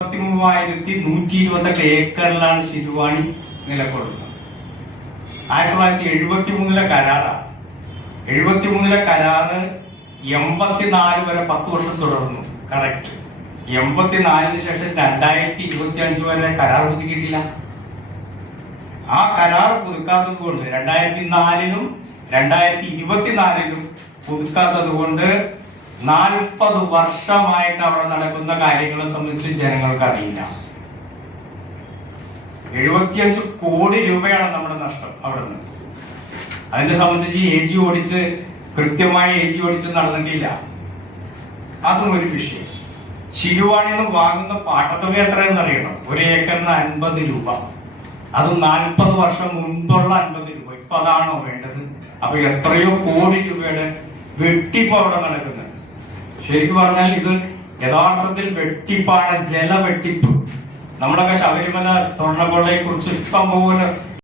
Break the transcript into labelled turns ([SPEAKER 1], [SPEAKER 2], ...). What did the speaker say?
[SPEAKER 1] മൂവായിരത്തി നൂറ്റി ഇരുപത്തെട്ട് ഏക്കറിലാണ് ശിരുവാണി നിലകൊള്ളുന്നത്. ആയിരത്തി തൊള്ളായിരത്തി എഴുപത്തി മൂന്നിലെ കരാറാണ് എഴുപത്തി മൂന്നിലെ കരാറ് എൺപത്തിനാല് വരെ പത്ത് വർഷം തുടർന്നു. കറക്റ്റ് എൺപത്തിനാലിന് ശേഷം രണ്ടായിരത്തി ഇരുപത്തി അഞ്ച് വരെ കരാർ പുതുക്കിയിട്ടില്ല. ആ കരാർ പുതുക്കാത്തത് കൊണ്ട് രണ്ടായിരത്തി നാലിലും രണ്ടായിരത്തി ഇരുപത്തിനാലിലും പുതുക്കാത്തത് കൊണ്ട് നാൽപ്പത് വർഷമായിട്ട് അവിടെ നടക്കുന്ന കാര്യങ്ങളെ സംബന്ധിച്ച് ജനങ്ങൾക്ക് അറിയില്ല എഴുപത്തിയഞ്ച് കോടി രൂപയാണ് നമ്മുടെ നഷ്ടം അവിടുന്ന്. അതിനെ സംബന്ധിച്ച് എ ജി ഓടിച്ച് കൃത്യമായി എ ജി ഓടിച്ച് നടന്നിട്ടില്ല. അതും ഒരു വിഷയം. ശിരുവാണിൽ നിന്ന് വാങ്ങുന്ന പാട്ടത്തുക എത്രയെന്ന് അറിയണം ഒരു ഏക്കറിന് അൻപത് രൂപ. അത് നാൽപ്പത് വർഷം മുൻപുള്ള അൻപത് രൂപ. ഇപ്പൊ അതാണോ വേണ്ടത്? അപ്പൊ എത്രയോ കോടി രൂപയുടെ വെട്ടിപ്പ് അവിടെ നടക്കുന്നത് ശരിക്കും പറഞ്ഞാൽ ഇത് യഥാർത്ഥത്തിൽ വെട്ടിപ്പാണ് ജല വെട്ടിപ്പ് നമ്മളൊക്കെ ശബരിമല സ്വർണക്കൊള്ളയെ കുറിച്ച് ഇഷ്ടം പോലെ